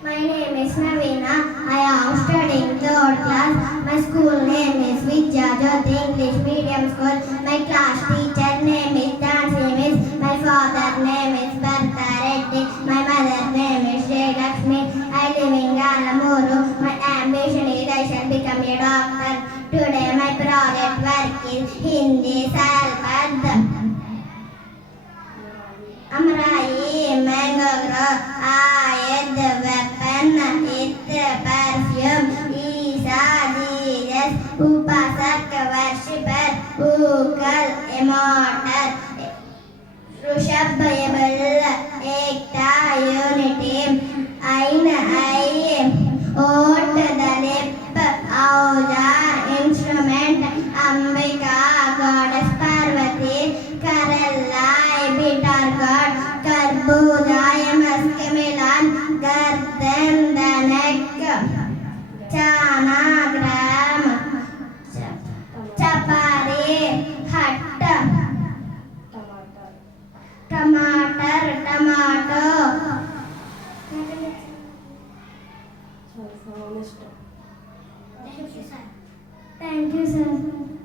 My name is Navina. I am studying third class. My school name is Vidya Jyoti English Medium School. My class teacher name is Dancy Miss. My father name is Bharta Reddy. My mother name is Sri Lakshmi. I live in Galamuru. My ambition is I shall become a doctor. Today my project work is Hindi Salpad. Amrai mango grow. I the weapon. It perfume. Isa Jesus. Upasak worshipper. Ukal immortal. Rushabhayable. Ekta unity. Ain I. Oat the lip. Aujar instrument. Ambika goddess Parvati. Karalai bitter god. Karbujaya muskamilan. Garden the neck. Chanagram. Chapari. Hut. Tomato. Thank you, sir. Thank you, sir.